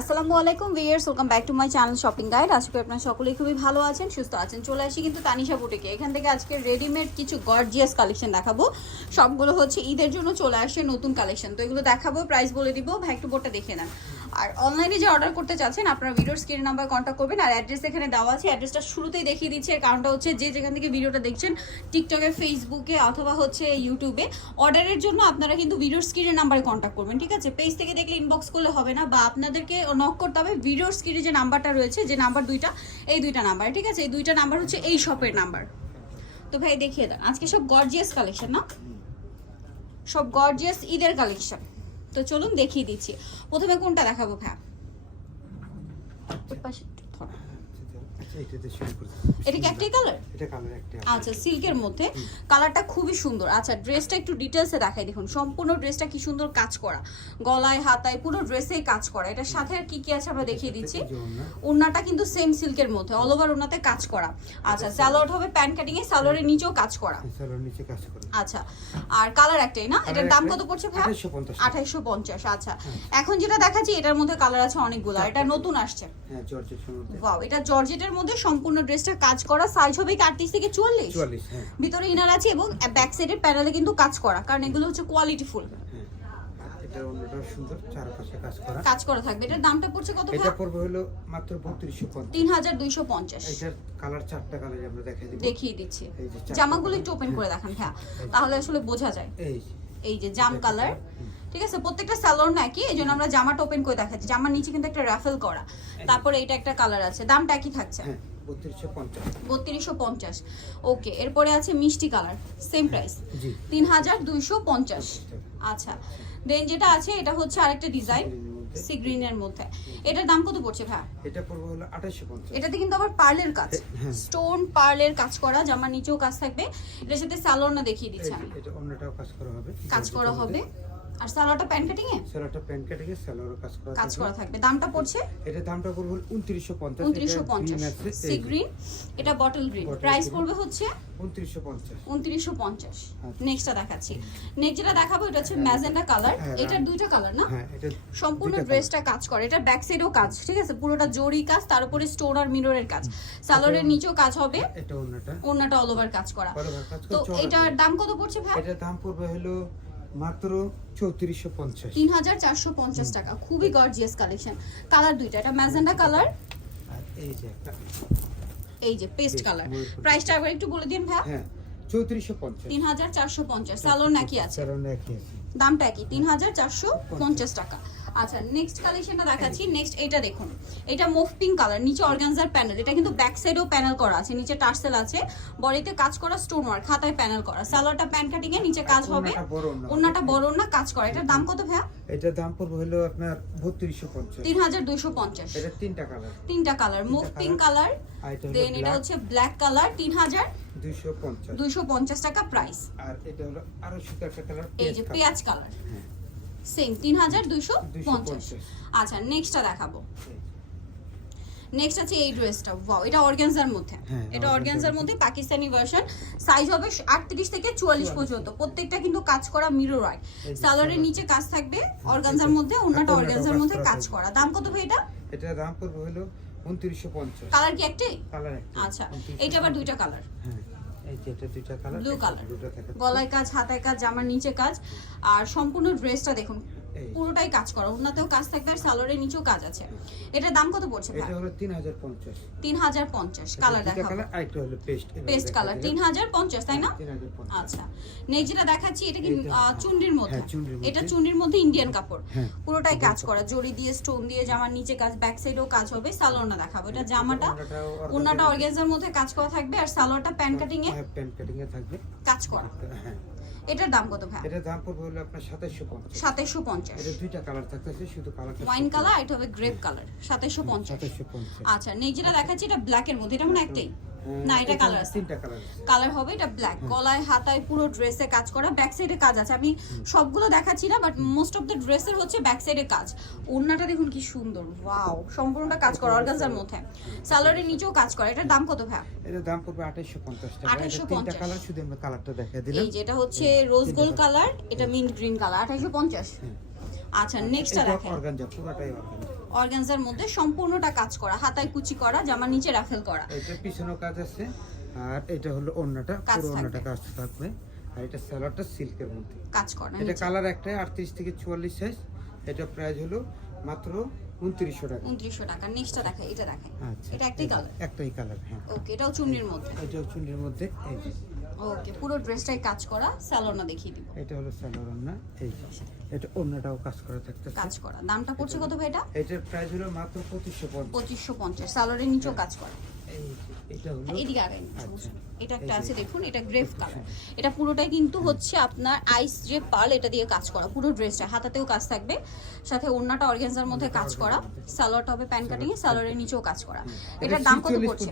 আসসালামু আলাইকুম viewers, welcome back to my channel shopping guide. আজকে আপনারা সকলেই খুবই ভালো আছেন, সুস্থ আছেন। চলে আসি কিন্তু তানিশা বুটিকে। এখান থেকে আজকে রেডিমেড কিছু গর্জিয়াস কালেকশন দেখাবো। সবগুলো হচ্ছে ঈদের জন্য চলে আসে নতুন কালেকশন, তো এগুলো দেখাবো, প্রাইস বলে দিব। ভাই একটু বোর্ডটা দেখে নেন। আর অনলাইনে যে অর্ডার করতে চাচ্ছেন আপনারা ভিডিওর স্ক্রিন নাম্বার কন্ট্যাক্ট করবেন। আর অ্যাড্রেস এখানে দেওয়া আছে, অ্যাড্রেসটা শুরুতেই দেখিয়ে দিচ্ছি। এর কারণটা হচ্ছে যে যেখান থেকে ভিডিওটা দেখছেন, টিকটকে, ফেসবুকে অথবা হচ্ছে ইউটিউবে, অর্ডারের জন্য আপনারা কিন্তু ভিডিওর স্ক্রিনের নাম্বারে কন্ট্যাক্ট করবেন, ঠিক আছে? পেজ থেকে দেখলে ইনবক্স করলে হবে না, বা আপনাদেরকে নক করতে হবে ভিডিওর স্ক্রিনে যে নাম্বারটা রয়েছে, যে নাম্বার দুইটা, এই দুইটা নাম্বার, ঠিক আছে? এই দুইটা নাম্বার হচ্ছে এই শপের নাম্বার। তো ভাই দেখিয়ে দেন, আজকে সব গর্জিয়াস কালেকশন না, সব গর্জিয়াস ঈদের কালেকশন। তো চলুন দেখিয়ে দিচ্ছি। প্রথমে কোনটা দেখাবো ভাই? এটা কি একটাই কালার? এটা কালার একটাই। আচ্ছা, সিল্কের মধ্যে কালারটা খুবই সুন্দর। আচ্ছা, ড্রেসটা একটু ডিটেইলসে দেখাই। দেখুন সম্পূর্ণ ড্রেসটা কি সুন্দর কাজ করা, গলায় হাতায় পুরো ড্রেসেই কাজ করা। এটার সাথে আর কি কি আছে আমরা দেখিয়ে দিচ্ছি। ওড়নাটা কিন্তু সেম সিল্কের মধ্যে, অল ওভার ওড়নাতে কাজ করা। আচ্ছা, সালোয়ার হবে প্যান্ট কাটিং এ, সালোয়ারের নিচেও কাজ করা। সালোয়ার নিচে কাজ করা। আচ্ছা, আর কালার একটাই না? এটার দাম কত পড়ছে ভাই? 2850। আচ্ছা, এখন যেটা দেখাচ্ছি এটার মধ্যে কালার আছে অনেকগুলো। এটা নতুন আসছে। হ্যাঁ, জর্জেটের মধ্যে। ওয়াও, এটা জর্জেটের মধ্যে সম্পূর্ণ ড্রেসটা কাজ করা। সাইজ হবে 38 থেকে 44। 44, হ্যাঁ। ভিতরে ইনার আছে এবং ব্যাক সাইডের প্যানেলে কিন্তু কাজ করা, কারণ এগুলো হচ্ছে কোয়ালিটি ফুল। এটা অন্যটা সুন্দর, চারপাশে কাজ করা থাকবে। এটার দামটা পড়ছে কত ভাই? এটা পড়বে হলো মাত্র 3250। 3250। এটার কালার চারটা কালার আমরা দেখিয়ে দিচ্ছি। জামাগুলো একটু ওপেন করে দেখান ভাই, তাহলে আসলে বোঝা যায়। এই যে জাম কালার, ঠিক আছে? প্রত্যেকটা সালোয়ার না একই, এইজন্য আমরা জামাটা ওপেন করে দেখাচ্ছি। জামার নিচে কিন্তু একটা রাফেল করা। তারপরে এটা একটা কালার আছে, দামটা কি থাকছে? 3250। ওকে, এরপরে আছে মিষ্টি কালার, সেম প্রাইস 3250। আচ্ছা, দেন যেটা আছে এটা হচ্ছে আরেকটা ডিজাইন সি গ্রিনের মধ্যে। এটার দাম কত পড়ছে ভাই? এটা পড়বে হলো 2850। এটাতে কিন্তু আবার পার্লের কাজ, স্টোন পার্লের কাজ করা, জামার নিচেও কাজ থাকবে। এটার সাথে সালোয়ার না দেখিয়ে দিচ্ছি আমি। এটা অন্যটাও কাজ করা হবে। আর সালোয়ারটা প্যান্ট কাটিং এ? সালোয়ারটা প্যান্ট কাটিং এ, সালোয়ারও কাজ করা থাকবে। দামটা পড়ছে? এটা দামটা পড়বে 2950। 2950 সি গ্রিন, এটা বটল গ্রিন। প্রাইস পড়বে হচ্ছে 2950। নেক্সটটা দেখাচ্ছি। নেক্সট যেটা দেখাবো এটা হচ্ছে ম্যাজেন্টা কালার। এটার দুইটা কালার না? হ্যাঁ, এটা সম্পূর্ণ ড্রেসটা কাজ করে। এটা ব্যাক সাইডেও কাজ, ঠিক আছে? পুরোটা জরি কাজ, তার উপরে স্টোন আর মিররের কাজ। সালোয়ারের নিচেও কাজ হবে। এটা ওন্নাটা অল ওভার কাজ করা। তো এটার দাম কত পড়ছে ভাই? এটার দাম পড়বে হলো মাত্র 3450। 3450 টাকা। খুবই গর্জিয়াস কালেকশন। কালার দুইটা, এটা ম্যাজেন্টা কালার, আর এই যে একটা, এই যে পেস্ট কালার। প্রাইসটা আবার একটু বলে দিন ভাই। হ্যাঁ, 3450। 3450। সালোয়ার নাকি আছে? সালোয়ার নাকি আছে। দামটা কি? 3450 টাকা। আচ্ছা, নেক্সট কালেকশনটা দেখাচ্ছি। নেক্সট এটা দেখুন, এটা মুভ পিঙ্ক কালার, নিচে অর্গানজার প্যানেল। এটা কিন্তু ব্যাক সাইডেও প্যানেল করা আছে, নিচে টার্সেল আছে, বডিতে কাজ করা, স্টোন ওয়ার্ক, হাতায় প্যানেল করা। সালোয়ারটা প্যান্ট কাটিং এ, নিচে কাজ হবে, ওন্নাটা বড় ওন্না কাজ করা। এটার দাম কত ভাইয়া? এটার দাম পড়বে হলো আপনার 3250। 3250। এটা তিনটা কালার, মুভ পিঙ্ক কালার, দেন এটা হচ্ছে ব্ল্যাক কালার। 3250 টাকা প্রাইস। আর এটা হলো আরো সুন্দর একটা কালার, এই যে পেঁয়াজ কালার, সেম 3250। আচ্ছা, নেক্সটটা দেখাবো। নেক্সট আছে এই ড্রেসটা। ওয়াও, এটা অর্গানজার মধ্যে। এটা অর্গানজার মধ্যে পাকিস্তানি ভার্সন। সাইজ হবে 38 থেকে 44 পর্যন্ত। প্রত্যেকটা কিন্তু কাজ করা মিরর ওয়ার্ক। সালোয়ারের নিচে কাজ থাকবে অর্গানজার মধ্যে, ওন্নাটা অর্গানজার মধ্যে কাজ করা। দাম কত ভাই এটা? এটা দাম পড়বে হলো 2950। কালার কি একটাই? কালার একটাই। আচ্ছা, এটা আবার দুইটা কালার। হ্যাঁ, এই যে এটা দুইটা কালার, ব্লু কালার, গলায় কাজ, হাতায় কাজ, জামার নিচে কাজ। আর সম্পূর্ণ ড্রেসটা দেখুন পুরোটাই কাজ করা, ওন্নাতেও কাজ থাকবে আর সালোয়ারের নিচেও কাজ আছে। এটার দাম কত পড়ছে ভাই? এটা হলো 3050। 3050। কালার দেখাবো, আরেকটা হলো পেস্ট কালার। 3050 তাই না? আচ্ছা, নেক্সট যেটা দেখাচ্ছি এটা কি চুন্ডির মধ্যে? এটা চুন্ডির মধ্যে ইন্ডিয়ান কাপড়, পুরোটাই কাজ করা, জরি দিয়ে, স্টোন দিয়ে, জামার নিচে কাজ, ব্যাক সাইডেও কাজ হবে। সালোয়ারটা দেখাবো। এটা জামাটা, ওন্নাটা অর্গানজার মধ্যে কাজ করা থাকবে, আর সালোয়ারটা প্যান্ট কাটিং এ থাকবে, কাজ করা। এটার দাম কত ভাই? এটার দাম পড়বে হলো আপনার 2750। 2750। এটা দুইটা কালার থাকতেছে, শুধু কালারটা ওয়াইন কালার, এটা হবে গ্রেপ কালার। 2750। আচ্ছা, নেক্সট যেটা দেখাচ্ছি এটা ব্ল্যাক এর মধ্যে। এটা মনে একটাই না, এটা কালার আছে, তিনটা কালার। কালার হবে এটা ব্ল্যাক, গলায় হাতায় পুরো ড্রেসে কাজ করা, ব্যাক সাইডে কাজ আছে। আমি সবগুলো দেখাচ্ছি না, বাট মোস্ট অফ দ্য ড্রেসের হচ্ছে ব্যাক সাইডে কাজ। ওড়নাটা দেখুন কি সুন্দর, ওয়াও, সম্পূর্ণটা কাজ করা অর্গানজার মধ্যে। সালোয়ারের নিচেও কাজ করা। এটার দাম কত ভাই? এটার দাম পড়বে 2850 টাকা। 2850। তিনটা কালার, শুধু আমরা কালারটা দেখিয়ে দিলাম। এই যে এটা হচ্ছে রোজ গোল্ড কালার, এটা মিন্ট গ্রিন কালার। 2850। আচ্ছা, নেক্সটটা দেখাই। অর্গানজা, পুরোটাই অর্গানজা। অর্গানজার মধ্যে সম্পূর্ণটা কাজ করা, হাতায় কুচি করা, জামার নিচে রাফেল করা। এটা পিছনেও কাজ আছে, আর এটা হলো ওড়নাটা, কাজ পুরো থাকবে। ওড়নাটা কাজ থাকবে। আর এটা সালোয়ারটা সিল্কের মধ্যে কাজ করা এটা নিচে। কালার একটাই 38 থেকে 44 সাইজ। এটা প্রাইস হলো মাত্র 2900 টাকা। 2900 টাকা। নেক্সটটা দেখাই, এটা দেখাই। আচ্ছা, এটা একটাই কালার। একটাই কালার, হ্যাঁ। ওকে, এটাও চুন্নির মধ্যে। এটাও চুন্ডির মধ্যে, এই যে ওকে, পুরো ড্রেসটাই কাজ করা, স্যালোনা দেখিয়ে দিব। এটা হলো সালোয়ার ওড়না, এই যে এটা ওড়নাটাও কাজ করা থাকতেছে। কাজ করা। দামটা পড়ছে কত ভাই এটা? এটার প্রাইস হলো মাত্র 2550। 2550। স্যালোয়ারের নিচেও কাজ করা। এই যে এটা হলো এদিকে আগাই না, আচ্ছা। সমস্যা নেই। এটা একটা এই যে। আছে দেখুন, এটা গ্রেভ কালার। এটা পুরোটাই কিন্তু হচ্ছে আপনার আইস যে পার্ল, এটা দিয়ে কাজ করা পুরো ড্রেসটা। হাতাতেও কাজ থাকবে, সাথে ওড়নাটা অর্গানজার মধ্যে কাজ করা। সালোয়ারটা হবে প্যান্ট কাটিং এ, সালোয়ারের নিচেও কাজ করা। এটার দাম কত পড়ছে?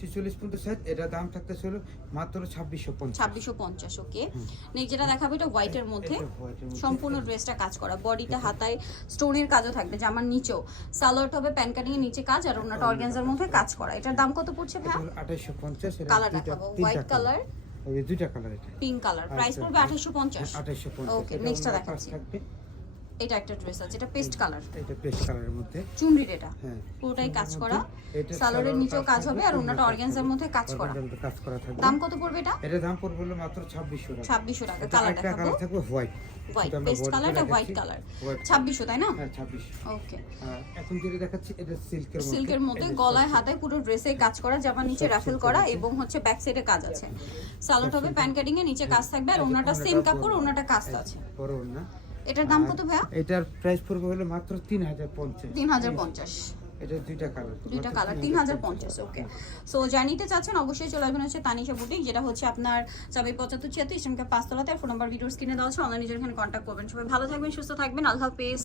46 সাইজ। এটা দাম থাকতেছে হলো মাত্র 2650। 2650। ওকে, নেক্সট যেটা দেখাবো এটা হোয়াইটের মধ্যে, সম্পূর্ণ ড্রেসটা কাজ করা। বডিতে হাতায় স্টোনের কাজও থাকবে, জামার নিচেও। সালোয়ারটা হবে প্যান্ট কাটিং এর নিচে কাজ, আর ওড়নাটা অর্গানজার মধ্যে কাজ করা। এটার দাম কত পড়ছে ভাই? 2850। এটা কালার দেখাবো, হোয়াইট কালার, এই দুইটা কালার, এটা পিঙ্ক কালার। প্রাইস পড়বে 2850। 2850। ওকে, নেক্সটটা দেখাচ্ছি। এটা একটা ড্রেস আছে, এটা পেস্ট কালার, এটা পেস্ট কালারের মধ্যে, চুনরির এটা হ্যাঁ। পুরোটাই কাজ করা। এটা সালোয়ারের নিচেও কাজ হবে, আর ওড়নাটা অর্গানজার মধ্যে কাজ করা। কাজ করা থাকবে। দাম কত পড়বে এটা? এটা দাম পড়বে হলো মাত্র 2600 টাকা। 2600 টাকা। এটা কালার একটা দেখাবো, কালার থাকবে হোয়াইট। হোয়াইট এটা আমরা পেস্ট board কালার, এটা করে হোয়াইট দেখাচ্ছি। কালার। White 2600 তাই না? হ্যাঁ 2600। ওকে, আর এখন যেটা দেখাচ্ছি এটা সিল্কের মধ্যে। সিল্কের মধ্যে এই যে গলায় silk। হাতায় পুরো ড্রেসে কাজ করা, জামার নিচে রাফেল করা, এবং হচ্ছে ব্যাক সাইডে কাজ আছে। সালোয়ার হবে প্যান্ট কাটিং এ, নিচে কাজ থাকবে, আর ওড়নাটা সেম কাপড়, ওড়নাটা কাজ আছে। বড় ওড়না। এটার দাম কত ভাইয়া? এটার প্রাইস পড়বে হলো মাত্র 3050। 3050। এটা দুইটা কালার, দুইটা কালার, 3050। ওকে, সো যারা নিতে চাচ্ছেন অবশ্যই চলে আসবেন হচ্ছে তানিশা বুটিক, যেটা হচ্ছে আপনার 7576 ইসলামকে 5 তলাতে। ফোন নাম্বার ভিডিওর স্ক্রিনে দেওয়া আছে, অনলাইনে নিজের এখানে কন্ট্যাক্ট করবেন। সবাই ভালো থাকবেন, সুস্থ থাকবেন, আল্লাহ হাফেজ।